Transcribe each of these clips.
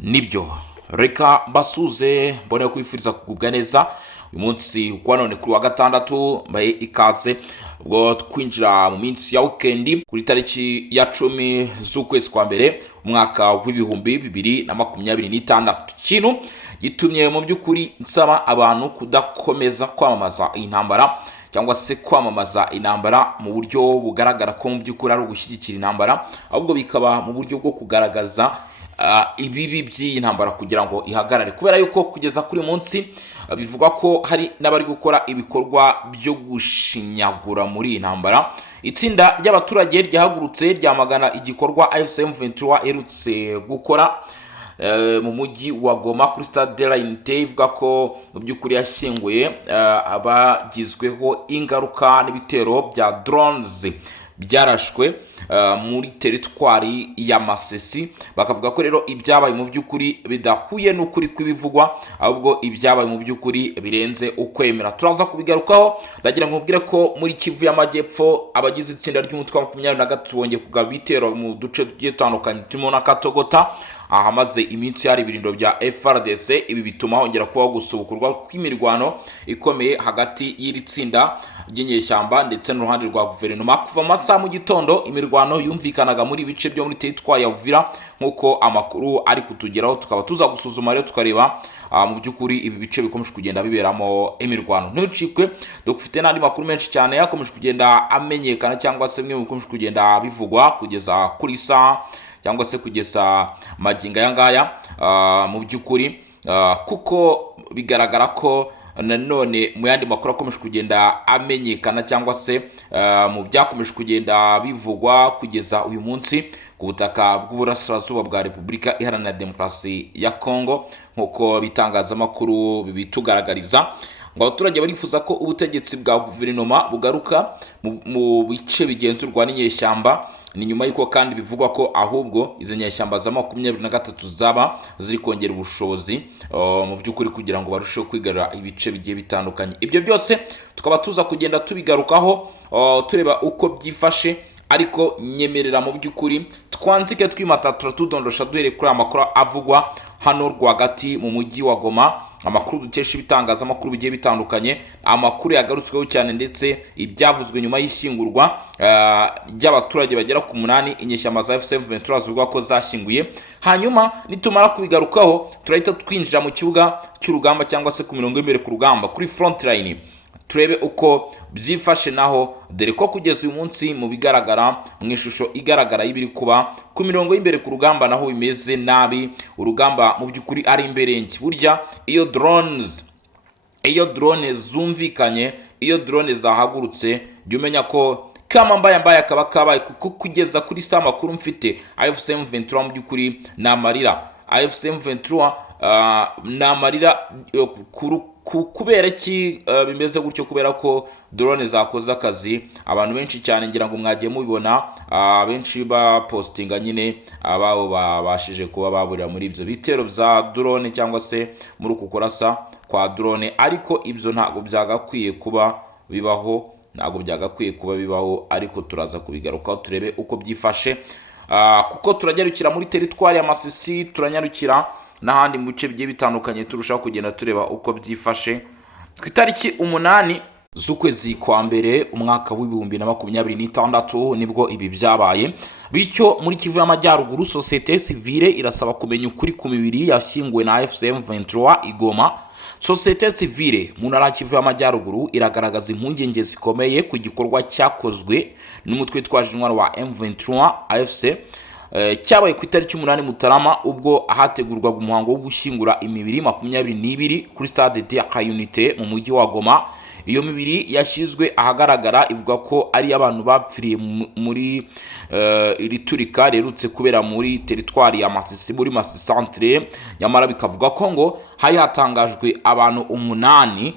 nibyo reka basuze mbone kwifuriza kugubwa neza uyu munsi kwa none kuri wa gatandatu mbaye ikaze ubwo twinjira mu minsi ya weekend kuri tariki ya 10 z'ukwezi kwa mbere umwaka w'ibihumbi 2026 kintu gitumye mu by'ukuri nsaba abantu kudakomeza kwamamaza intambara cyangwa se kwamamaza intambara mu buryo bugaragara ko mu by'ukuri ari ugushyigikira intambara ahubwo bikaba mu buryo bwo kugaragaza ibibi by'intambara kugira ngo ihagarare kubera yuko kugeza kuri munsi bivugwa ko hari n'abari gukora ibikorwa byo gushinyagura muri intambara. Itsinda ry'abaturage ryahagurutse ryamagana igikorwa AFCM 23 erutse gukora mu mujyi wa Goma kuri Stade de la Unité, ivuga ko mu by'ukuri yashyinguye abagizweho ingaruka n'ibitero bya drones byarashwe muri teritwari ya Masisi. Bakavuga ko rero ibyabaye mu by'ukuri bidahuye n'ukuri kw'ibivugwa ahubwo ibyabaye mu by'ukuri birenze ukwemera. Turaza kubigarukaho ndagira ngo mbwire ko muri Kivu y'Amajyepfo abagize itsinda ry'umutwe wa 23 bongeye kugaba ibitero mu duce dutandukanye turimo na Katogota ahamaze iminsi hari ibirindo bya FRDC. Ibi bituma hongera kubaho gusubukurwa kw'imirwano ikomeye hagati y'iri tsinda ry'inyeshyamba ndetse n'uruhande rwa guverinoma. Kuva masaha mu gitondo imirwano yumvikanaga muri bice byo muri teritwari ya Uvira nkuko amakuru ari kutugeraho, tukaba tuza gusuzuma rero tukareba mu by'ukuri ibi bice bikomeje kugenda biberamo imirwano. Ntucikwe dufite n'andi makuru menshi cyane yakomeje kugenda amenyekana cyangwa se bimwe bikomeje kugenda bivugwa kugeza kuri saa cyangwa se kugeza maginga yangaya mu by'ukuri kuko bigaragara ko nanone mu yandi makuru akomeje kugenda amenyekana cyangwa se mu byakomeje kugenda bivugwa kugeza uyu munsi ku butaka bw'uburasirazuba bwa Repubulika Iharanira Demokarasi ya Kongo nkuko bitangazamakuru bibitugaragariza ngo abaturage barifuza ko ubutegetsi bwa guverinoma bugaruka mu bice bigenzurwa n'inyeshyamba. Ni nyuma y'uko kandi bivugwa ko ahubwo izo nyeshyamba za 23 zaba ziri kongera ubushobozi mu by'ukuri kugira ngo barusheho kwigarura ibice bigiye bitandukanye. Ibyo byose tukaba tuza kugenda tubigarukaho tureba uko byifashe, ariko nyemerera mu by'ukuri twanzike twimatatura tudondosha duhere kuri amakuru avugwa hano rwagati mu mujyi wa Goma. Amakuru dukesha ibitangazamakuru bigiye bitandukanye, amakuru yagarutsweho cyane ndetse ibyavuzwe nyuma y'ishyingurwa ry'abaturage bagera ku 8 inyeshyamba za AFCM 23 zivuga ko zashyinguye. Hanyuma nitumara kubigarukaho turahita twinjira mu kibuga cy'urugamba cyangwa se ku mirongo y'imbere ku rugamba kuri front line, turebe uko byifashe naho, dore ko kugeza uyu munsi mu bigaragara mu ishusho igaragara y'ibiri kuba ku mirongo y'imbere ku rugamba naho bimeze nabi. Urugamba mu by'ukuri ari imberenge. Burya iyo drone zumvikanye, iyo drone zahagurutse jya umenya ko kama mbaye akaba kabaye, kuko kugeza kuri saa makuru mfite AFCM 23 mu by'ukuri namarira. AFCM 23 namarira kubera ki bimeze gutyo, kubera ko drone zakoze akazi. Abantu benshi cyane ngira ngo mwagiye mubibona, benshi ba postinga nyine ababo babashije kuba baburira muri ibyo bitero bya drone cyangwa se muri uku kurasa kwa drone. Ariko ibyo ntago byagakwiye kuba bibaho, ariko turaza kubigarukaho turebe uko byifashe kuko turanyarukira muri teritwari ya Masisi, turanyarukira n'ahandi mu bice bigiye bitandukanye turushaho kugenda tureba uko byifashe. Ku itariki 8 z'ukwezi kwa mbere umwaka w'2026 nibwo ibi byabaye. Bityo muri Kivu y'Amajyaruguru societe civile irasaba kumenya ukuri ku mibiri yashyinguwe na AFCM 23 igoma. Societe civile mu ntara Kivu y'Amajyaruguru iragaragaza impungenge zikomeye ku gikorwa cyakozwe n'umutwe twaje intwaro wa M23 AFC cyabaye ku itariki 8 Mutarama ubwo ahategurwaga umuhango wo gushyingura imibiri 22 kuri Stade de la Unité mu mujyi wa Goma. Iyo mibiri yashyizwe ahagaragara ivuga ko ari abantu bapfiriye muri iri turika rerutse kubera muri teritwari ya Masisi muri Masisi centre. Nyamara bikavuga ko ngo hari hatangajwe abantu 8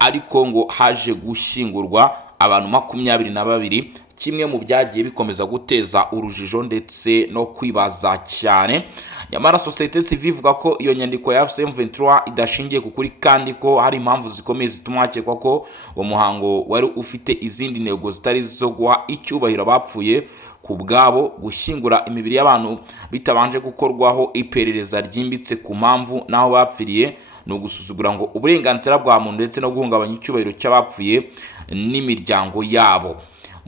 ariko ngo haje gushyingurwa abantu 22. Kimwe mu byagiye bikomeza guteza urujijo ndetse no kwibaza cyane. Nyamara societe civile ivuga ko iyo nyandiko ya AFCM 23 idashingiye ku kuri kandi ko hari impamvu zikomeye zituma hakekwa ko uwo muhango wari ufite izindi ntego zitari zo guha icyubahiro bapfuye ku bwabo gushyingura imibiri y'abantu bitabanje gukorwaho iperereza ryimbitse ku mpamvu n'aho bapfiriye ni ugusuzugura ngo uburenganzira bwa muntu ndetse no guhungabanya icyubahiro cy'abapfuye n'imiryango yabo.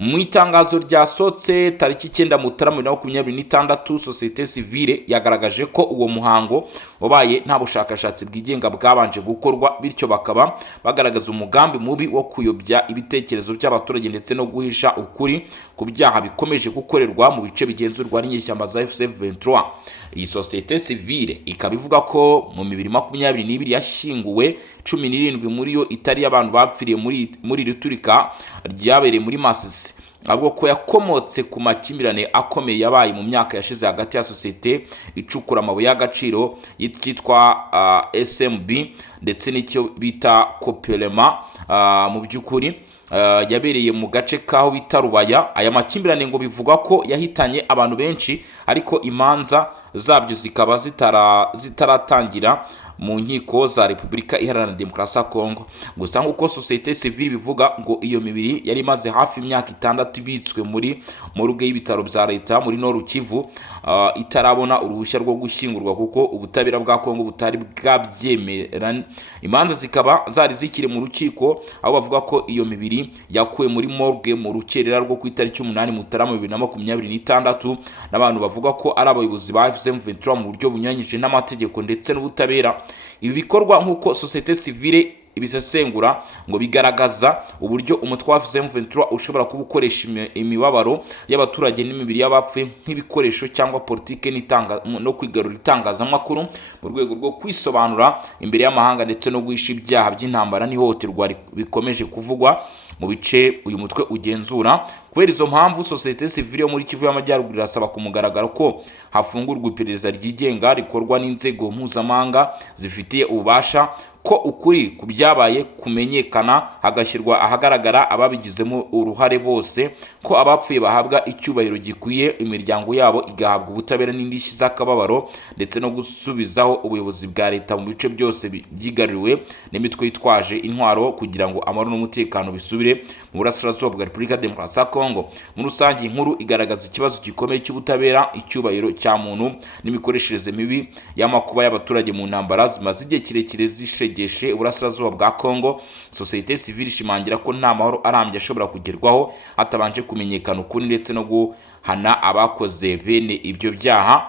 Mu itangazo ryasohotse tariki 9 Mutarama 2026, sosiyete sivile yagaragaje ko uwo muhango wabaye nta bushakashatsi bwigenga bwabanje gukorwa, bityo bakaba bagaragaza umugambi mubi wo kuyobya ibitekerezo by'abaturage ndetse no guhisha ukuri ku byaha bikomeje gukorerwa mu bice bigenzurwa n'inyeshyamba za FC23. Iyi sosiyete sivile ikaba ivuga ko mu 2022 yashyinguwe 17 muri yo itari y'abantu bapfiriye muri riturika ryabereye muri Masisi, ahubwo ko yakomotse ku makimbirane akomeye yabaye mu myaka yashize hagati ya sosiyete icukura amabuye y'agaciro yitwa SMB ndetse n'icyo bita Kopelema. Mu by'ukuri yabereye mu gace kaho bita Rubaya. Aya makimbirane ngo bivuga ko yahitanye abantu benshi, ariko imanza zabyo zikaba zitaratangira mu nkiko za Repubulika Iharanira Demokarasi ya Kongo. Gusa nk'uko sosiyete sivile bivuga ngo iyo mibiri yari imaze hafi imyaka 6 ibitswe muri moruge y'ibitaro bya leta muri Nord Kivu, itarabona uruhushya rwo gushyingurwa kuko ubutabera bwa Kongo butari bwabyemera. Imanza zikaba zari zikiri mu rukiko, aho bavuga ko iyo mibiri yakuwe muri morgue mu rukerera rwo ku itariki 8 Mutarama 2026 n'abantu bavuga ko ari abayobozi ba FC23 mu buryo bunyuranyije n'amategeko ndetse n'ubutabera. Ibi bikorwa nk'uko sosiyete sivile ibisesengura ngo bigaragaza uburyo umutwe wa FC23 ushobora kuba ukoresha imibabaro y'abaturage n'imibiri y'abapfuye nk'ibikoresho cyangwa politike no kwigarura itangazamakuru mu rwego rwo kwisobanura imbere y'amahanga ndetse no guhisha ibyaha by'intambara n'ihohoterwa bikomeje kuvugwa mu bice uyu mutwe ugenzura. Kubera izo mpamvu sosiyete sivile yo muri Kivu y'Amajyaruguru irasaba ku mugaragaro ko hafungurwa iperereza ryigenga rikorwa n'inzego mpuzamahanga zifitiye ububasha, ko ukuri ku byabaye kumenyekana, hagashyirwa ahagaragara ababigizemo uruhare bose, ko abapfuye bahabwa icyubahiro gikwiye, imiryango yabo igahabwa ubutabera n'indishyi z'akababaro, ndetse no gusubizaho ubuyobozi bwa leta mu bice byose byigaruriwe n'imitwe yitwaje intwaro kugira ngo amahoro n'umutekano bisubire mu burasirazuba bwa Repubulika Demokarasi ya Kongo. Muri rusange inkuru igaragaza ikibazo gikomeye cy'ubutabera, icyubahiro cya muntu n'imikoreshereze mibi y'amakuba y'abaturage mu ntambara zimaze igihe kirekire zishegeshe uburasirazuba bwa Kongo. Sosiyete sivile ishimangira ko nta mahoro arambye ashobora kugerwaho hatabanje kumenyekana ukuri ndetse no guhana abakoze bene ibyo byaha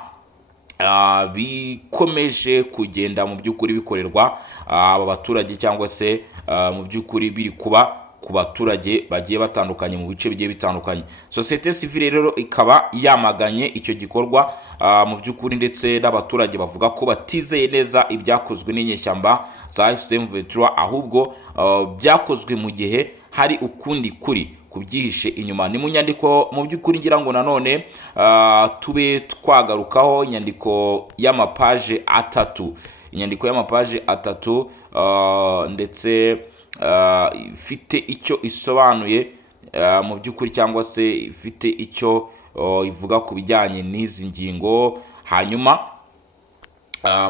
bikomeje kugenda mu by'ukuri bikorerwa aba baturage, cyangwa se mu by'ukuri biri kuba ku baturage bagiye batandukanye mu bice bigiye bitandukanye. Sosiyete sivile rero ikaba yamaganye icyo gikorwa mu by'ukuri, ndetse n'abaturage bavuga ko batizeye neza ibyakozwe n'inyeshyamba za FC23, ahubwo byakozwe mu gihe hari ukundi kuri kubyihishe inyuma. Ni mu nyandiko mu by'ukuri ngira ngo nanone tube twagarukaho inyandiko y'amapaje 3, inyandiko y'amapaje 3 ndetse ifite icyo isobanuye mu by'ukuri, cyangwa se ifite icyo ivuga ku bijyanye n'izi ngingo. Hanyuma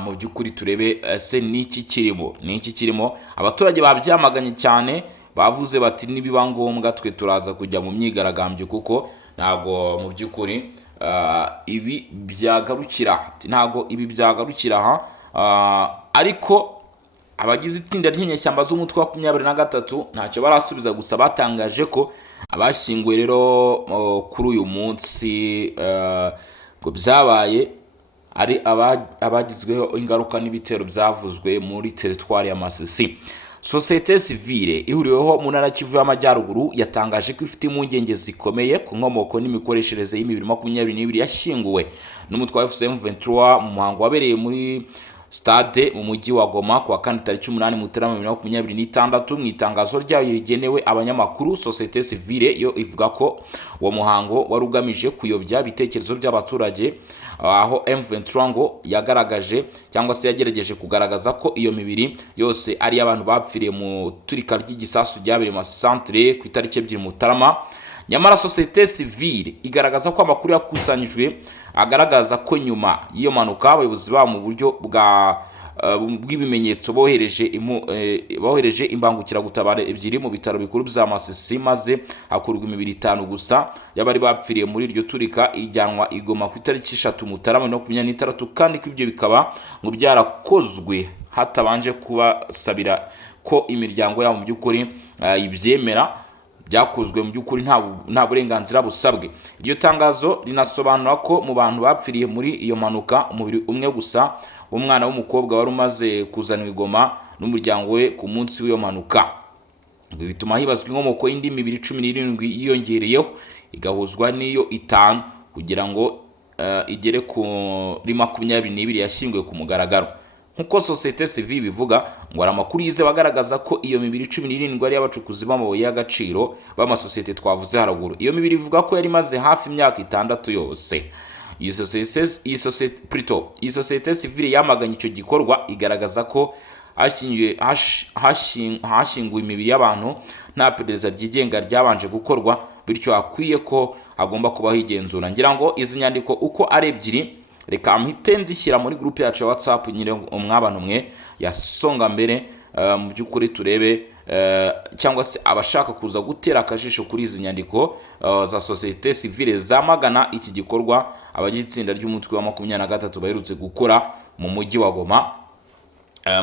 mu by'ukuri turebe ese n'iki kirimo. Abaturage babyamaganye cyane, bavuze bati nibiba ngombwa twe turaza kujya mu myigaragambyo, kuko ntago mu by'ukuri ibi byagarukira ariko abagize itsinda ry'inyeshyamba z'umutwe wa 23 ntacyo barasubiza, gusa batangaje ko abashyinguwe rero kuri uyu munsi ngo byabaye ari abagizweho ingaruka n'ibitero byavuzwe muri teritwari ya Masisi. Sosiyete sivile ihuriweho mu ntara Kivu y'Amajyaruguru yatangaje ko ifite impungenge zikomeye ku nkomoko n'imikoreshereze y'imibiri 22 yashyinguwe n'umutwe wa FC23 mu muhango wabereye muri stade mu mujyi wa Goma ku wa 8 Mutarama 2026. Mu itangazo ryayo rigenewe abanyamakuru, sosiyete sivile yo ivuga ko uwo muhango wari ugamije kuyobya ibitekerezo by'abaturage, aho M23 ngo yagaragaje cyangwa se yagerageje kugaragaza ko iyo mibiri yose ari abantu bapfiriye mu turika ry'igisasu ryabereye mu centre ku itariki 2 Mutarama. Nyamara sosiyete sivile igaragaza ko amakuru yakusanyijwe agaragaza ko nyuma y'iyo manuka abayobozi ba mu buryo bwa bw'ibimenyetso bohereje imbangukiragutabara ebyiri mu bitaro bikuru bya Masisi, maze hakurwa imibiri 5 gusa y'abari bapfiriye muri iryo turika ijyanwa igoma ku itariki 3 Mutarama 2023, kandi ko ibyo bikaba ngo byarakozwe hatabanje kubasabira ko imiryango yabo mu by'ukuri ibyemera. Byakozwe mu by'ukuri nta burenganzira busabwe. Iryo tangazo rinasobanura ko mu bantu bapfiriye muri iyo manuka umubiri umwe gusa w'umwana w'umukobwa wari umaze kuzanwa igoma n'umuryango we ku munsi w'iyo manuka. Bituma hibazwa inkomoko y'indi mibiri 17 yiyongereyeho igahuzwa n'iyo 5 kugira ngo igere kuri 22 yashyinguwe ku mugaragaro. Nkuko societe civile bivuga ngo ari amakuru yize bagaragaza ko iyo mibiri 17 ari y'abacukuzi b'amabuye y'agaciro b'amasosiyete twavuze haraguru. Iyo mibiri ivuga ko yari maze hafi imyaka 6 yose. Iyi societe civile yamaganye icyo gikorwa, igaragaza ko hashinguwe imibiri y'abantu nta perereza ryigenga ryabanje gukorwa, bityo hakwiye ko hagomba kubaho igenzura. Ngira ngo izi nyandiko uko ari ebyiri reka mpite nzishyira muri groupe yacu ya WhatsApp nyine umwabano mwe yasonga mbere mu by'ukuri turebe cyangwa se abashaka kuza gutera akajisho kuri izi nyandiko za societe civile zamagana iki gikorwa abagitsinda ry'umutwe wa 23 baherutse gukora mu mujyi wa Goma.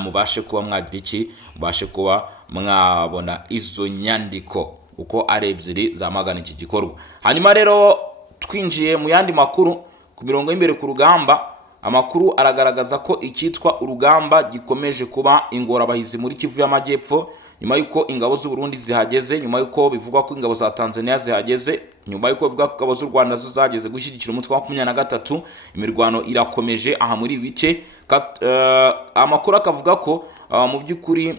Mubashe kuba mwagira iki, mubashe kuba mwabona izo nyandiko uko ari ebyiri zamagana iki gikorwa. Hanyuma rero twinjiye mu yandi makuru ku mirongo y'imbere ku rugamba. Amakuru aragaragaza ko icyitwa urugamba gikomeje kuba ingorabahizi muri Kivu y'Amajyepfo, nyuma yuko ingabo z'u Burundi zihageze, nyuma yuko bivugwa ko ingabo za Tanzania zihageze, nyuma yuko bivugwa ko ingabo z'u Rwanda zo zageze gushyigikira umutwe wa 23. Imirwano irakomeje aha muri bice. Amakuru akavuga ko mu by'ukuri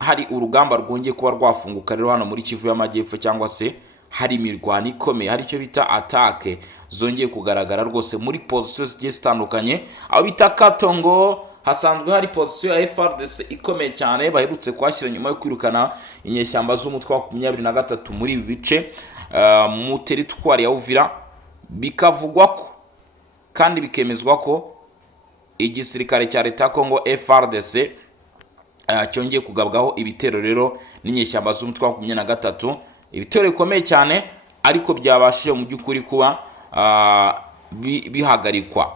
hari urugamba rwongeye kuba rwafunguka rero hano muri Kivu y'Amajyepfo, cyangwa se hari imirwano ikomeye, hari icyo bita attaque zongeye kugaragara rwose muri position zigiye zitandukanye. Aho bita Katongo hasanzwe hari position ya FARDC ikomeye cyane baherutse kwashyira nyuma yo kwirukana inyeshyamba z'umutwe wa 23 muri ibi bice mu teritwari ya Uvira. Bikavugwa ko kandi bikemezwa ko igisirikare cya leta Kongo FARDC cyongeye kugabwaho ibitero rero n'inyeshyamba z'umutwe wa 23. Ibitero bikomeye cyane ariko byabashije mu by'ukuri kuba bihagarikwa.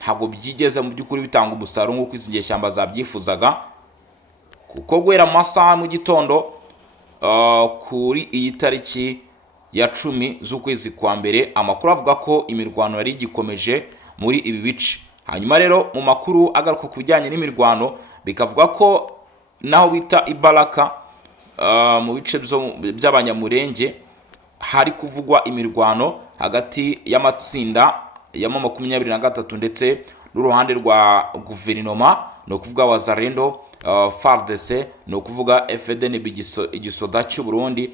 Ntabwo byigeze mu by'ukuri bitanga umusaruro nk'uko izi nyeshyamba zabyifuzaga, kuko guhera amasaha mu gitondo kuri iyi tariki ya 10 z'ukwezi kwa mbere amakuru avuga ko imirwano yari igikomeje muri ibi bice. Hanyuma rero mu makuru agaruka ku bijyanye n'imirwano bikavuga ko naho bita Ibaraka mu bice by'abanyamurenge hari kuvugwa imirwano hagati y'amatsinda ya 23 ndetse n'uruhande rwa guverinoma, no kuvuga Wazalendo, FARDC, no kuvuga FDN igisoda cy'u Burundi.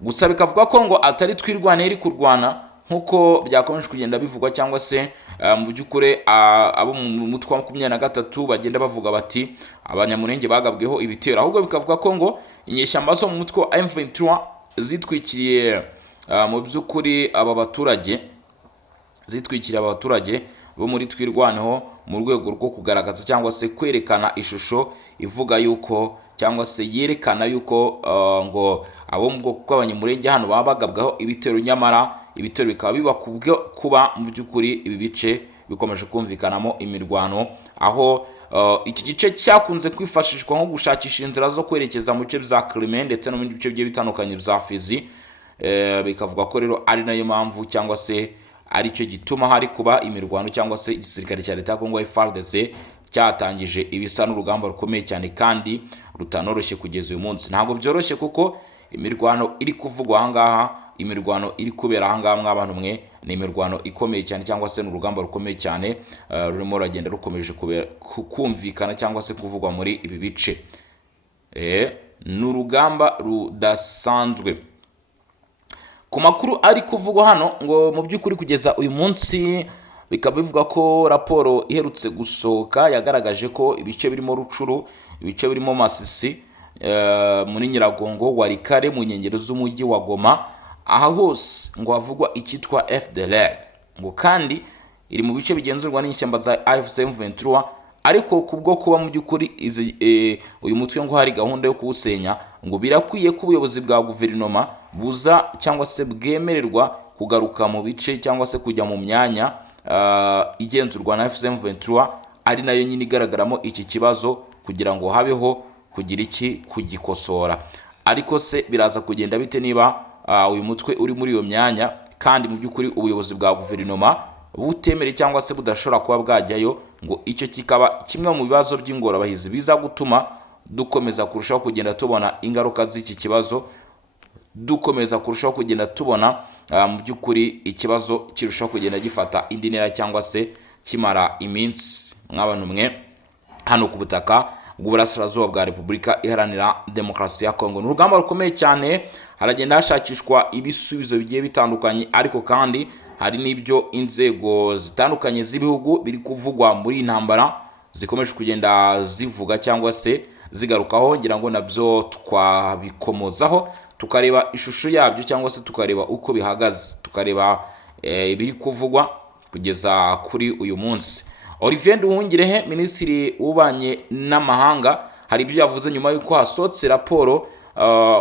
Gusa bikavuga ko ngo atari twirwane iri kurwana nkuko byakomeje kugenda bivugwa, cyangwa se mu by'ukuri abo mu mutwe wa 23 bagenda bavuga bati abanyamurenge bagabweho ibitero, ahubwo bikavuga ko ngo inyeshyamba zo mu mutwe wa M23 zitwikiriye mu by'ukuri aba baturage bo muri twirwaneho mu rwego rwo kugaragaza cyangwa se kwerekana ishusho ivuga yuko cyangwa se yerekana yuko ngo abo mu bwoko bw'abanyamurenge hano baba bagabwaho ibitero, nyamara ibitero bikaba biba kuba mu by'ukuri ibi bice bikomeje kumvikanamo imirwano, aho iki gice cyakunze kwifashishwa nko gushakisha inzira zo kwerekeza mu bice bya Crimea ndetse no mu bice bigiye bitandukanye bya Fizi. Bikavuga ko rero ari nayo mpamvu cyangwa se ari cyo gituma hari kuba imirwano, cyangwa se igisirikare cya leta Kongo FARDC cyatangije ibisa n'urugamba rukomeye cyane kandi rutanoroshye kugeza uyu munsi. Ntabwo byoroshye kuko imirwano iri kuvugwa ahangaha, imirwano iri kubera ahangaha mw'abantu mwe, ni imirwano ikomeye cyane, cyangwa se n'urugamba rukomeye cyane rurimo ragenda rukomeje kumvikana cyangwa se kuvugwa muri ibi bice. N'urugamba rudasanzwe. Ku makuru ari kuvugwa hano ngo mu by'ukuri kugeza uyu munsi bikaba bivuga ko raporo iherutse gusohoka yagaragaje ko ibice birimo Rucuru, ibice birimo Masisi, muri Nyiragongo, Warikare, mu nkengero z'umujyi wa Goma, aha hose ngo havugwa icyitwa FDLR, ngo kandi iri mu bice bigenzurwa n'inshyamba za AFC M23, ariko kubwo kuba mu by'ukuri uyu mutwe ngo hari gahunda yo kuwusenya, ngo birakwiye ko ubuyobozi bwa guverinoma buza cyangwa se bwemererwa kugaruka mu bice cyangwa se kujya mu myanya igenzurwa na FCM23, ari nayo nyine igaragaramo iki kibazo, kugira ngo habeho kugira iki kugikosora. Ariko se biraza kugenda bite niba uyu mutwe uri muri iyo myanya kandi mu by'ukuri ubuyobozi bwa guverinoma butemere cyangwa se budashobora kuba bwajyayo? Ngo icyo kikaba kimwe mu bibazo by'ingorabahizi biza gutuma dukomeza kurushaho kugenda tubona ingaruka z'iki kibazo, dukomeza kurushaho kugenda tubona mu by'ukuri ikibazo kirushaho kugenda gifata indi ntera cyangwa se kimara iminsi nk'abantu mwe hano ku butaka bw'uburasirazuba bwa Repubulika Iharanira Demokarasi ya Kongo. Ni urugamba rukomeye cyane, haragenda hashakishwa ibisubizo bigiye bitandukanye, ariko kandi hari n'ibyo inzego zitandukanye z'ibihugu biri kuvugwa muri intambara zikomeje kugenda zivuga cyangwa se zigarukaho, ngira ngo nabyo twabikomozaho tukareba ishusho yabyo cyangwa se tukareba uko bihagaze, tukareba ibiri kuvugwa kugeza kuri uyu munsi. Olivier Nduhungirehe, minisitiri w'ububanyi n'amahanga, hari ibyo yavuze nyuma y'uko hasohotse raporo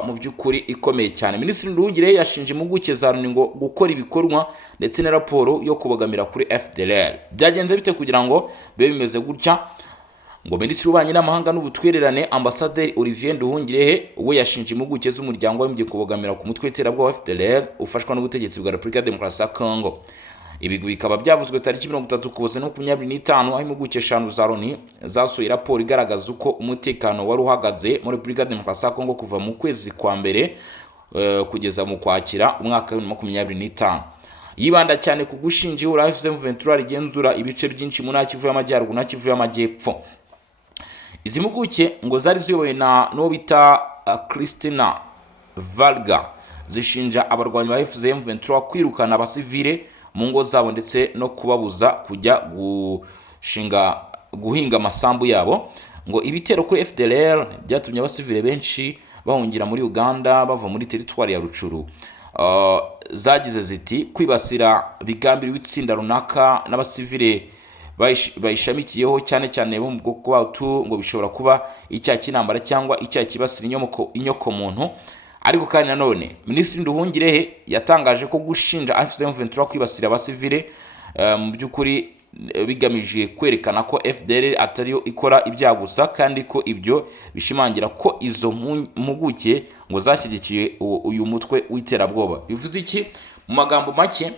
mu by'ukuri ikomeye cyane. Minisitiri Nduhungirehe yashinje impuguke za Loni ngo gukora ibikorwa ndetse na raporo yo kubogamira kuri FDLR. Byagenze bite kugira ngo bibe bimeze gutya? Ngo minisitiri w'ububanyi n'amahanga n'ubutwererane Ambasaderi Olivier Nduhungirehe we yashinje impuguke z'umuryango w'abibumbye kubogamira ku mutwe w'iterabwoba FDLR ufashwa n'ubutegetsi bwa Repubulika ya Demokarasi ya Kongo. Ibi bikaba byavuzwe tariki 30 Ukuboza 2025 aho impuguke 5 za Loni zasohoye raporo igaragaza uko umutekano wari uhagaze muri Repubulika ya Demokarasi ya Kongo kuva mu kwezi kwa mbere kugeza mu Kwakira umwaka wa 2025. Yibanda cyane ku gushinja ihuriro FCM23 rigenzura ibice byinshi mu Kivu y'Amajyaruguru na Kivu y'Amajyepfo. Izi mpuguke ngo zari ziyobowe no bita Christina Valga zishinja abarwanyi ba FCM23 kwirukana abasivile mu ngo zabo ndetse no kubabuza kujya guhinga amasambu yabo. Ngo ibitero kuri FDLR byatumye abasivile benshi bahungira muri Uganda bava muri teritwari ya Rucuru. Zagize ziti kwibasira bigambiriwe itsinda runaka n'abasivile bayishamikiyeho cyane cyane bo mu bwoko bw'Abahutu ngo bishobora kuba icyaha cy'intambara cyangwa icyaha kibasira inyoko muntu. Ariko kandi nanone Minisitiri Nduhungirehe yatangaje ko gushinja FCM23 kwibasira abasivile mu by'ukuri bigamije kwerekana ko FDLR atariyo ikora ibyaha gusa, kandi ko ibyo bishimangira ko izo mpuguke ngo zashyigikiye uyu mutwe w'iterabwoba. Bivuze iki? Mu magambo make,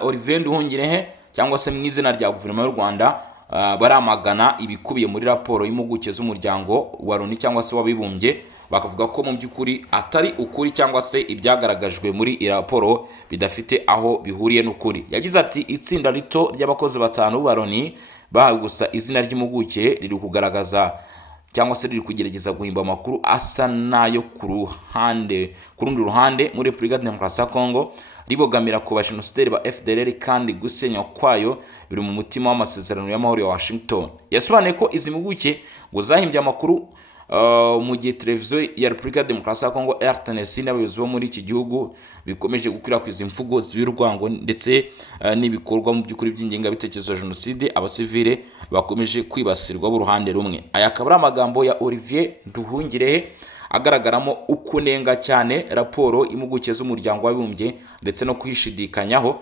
Olivier Nduhungirehe cyangwa se mu izina rya guverinoma y'u Rwanda baramagana ibikubiye muri raporo y'impuguke z'umuryango wa Loni cyangwa se w'abibumbye, bakavuga ko mu by'ukuri atari ukuri cyangwa se ibyagaragajwe muri iyi raporo bidafite aho bihuriye n'ukuri. Yagize ati itsinda rito ry'abakozi 5 ba Loni bahawe gusa izina ry'impuguke riri kugaragaza cyangwa se riri kugerageza guhimba amakuru asa nayo ku rundi ruhande muri Repubulika ya Demokarasi ya Kongo, ribogamira ku bajenosideri ba FDLR kandi gusenywa kwayo biri mu mutima w'amasezerano y'amahoro ya Washington. Yasobanuye ko izi mpuguke ngo zahimbye amakuru mu gihe televiziyo ya Repubulika ya Demokarasi ya Kongo RTNC n'abayobozi bo muri iki gihugu bikomeje gukwirakwiza imvugo z'ibirwango ndetse n'ibikorwa mu by'ukuri by'ingengabitekerezo ya jenoside abasivile bakomeje kwibasirwa b'uruhande rumwe. Aya akaba ari amagambo ya Olivier Nduhungirehe agaragaramo ukunenga cyane raporo impuguke z'umuryango w'abibumbye ndetse no kwishidikanyaho,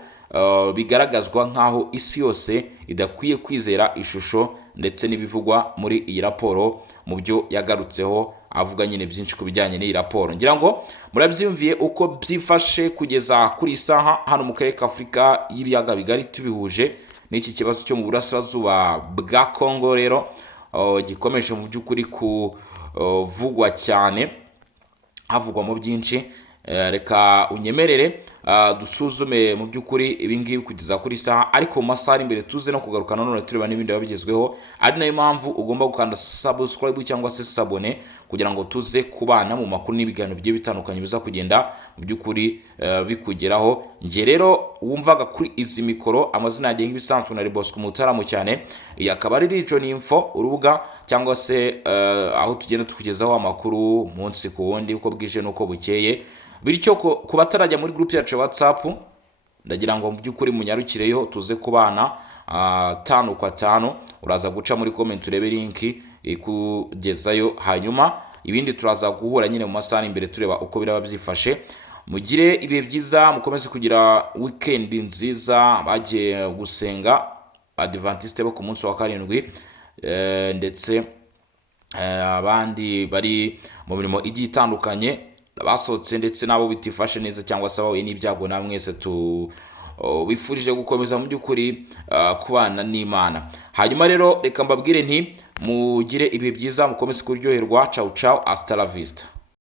bigaragazwa nk'aho isi yose idakwiye kwizera ishusho ndetse n'ibivugwa muri iyi raporo mu byo yagarutseho, avuga nyine byinshi ku bijyanye n'iyi raporo. Ngira ngo murabyumviye uko byifashe kugeza kuri isaha hano mu karere k'Afurika y'ibiyaga bigari, tubihuje n'iki kibazo cyo mu burasirazuba bwa Kongo rero gikomeje mu by'ukuri kuvugwa cyane, havugwamo byinshi. Reka unyemerere dusuzume mu by'ukuri ibingibi kugeza kuri isaha, ariko mu masaha imbere tuze no kugaruka nanone tureba n'ibindi babigezweho. Ari nayo mpamvu ugomba gukanda subscribe cyangwa se sabone kugira ngo tuze kubana mu makuru n'ibiganiro bigiye bitandukanye biza kugenda mu by'ukuri bikugeraho. Nge rero wumvaga kuri izi mikoro, amazina yanjye nk'ibisanzwe na Bosco Mutaramo cyane, iyi akaba ari Region Info, urubuga cyangwa se aho tugenda tukugezaho amakuru munsi ku wundi uko bwije n'uko bukeye. Bityo ku batarajya muri group yacu ya WhatsApp, ndagira ngo mu by'ukuri munyarukireyo tuze kubana tanu kwa tanu. Uraza guca muri comment urebe link ikugezayo, hanyuma ibindi turaza guhura nyine mu masaha imbere tureba uko biraba byifashe. Mugire ibihe byiza, mukomeze kugira weekend nziza. Bagiye gusenga Adventiste bo ku munsi wa karindwi, ndetse abandi bari mu mirimo igiye itandukanye basohotse, ndetse nabo bitifashe neza cyangwa se bahuye n'ibyago, na mwese bifurije gukomeza mu by'ukuri kubana n'Imana. Hanyuma rero reka mbabwire nti mugire ibihe byiza, mukomeze kuryoherwa. Ciao ciao, hasta la vista.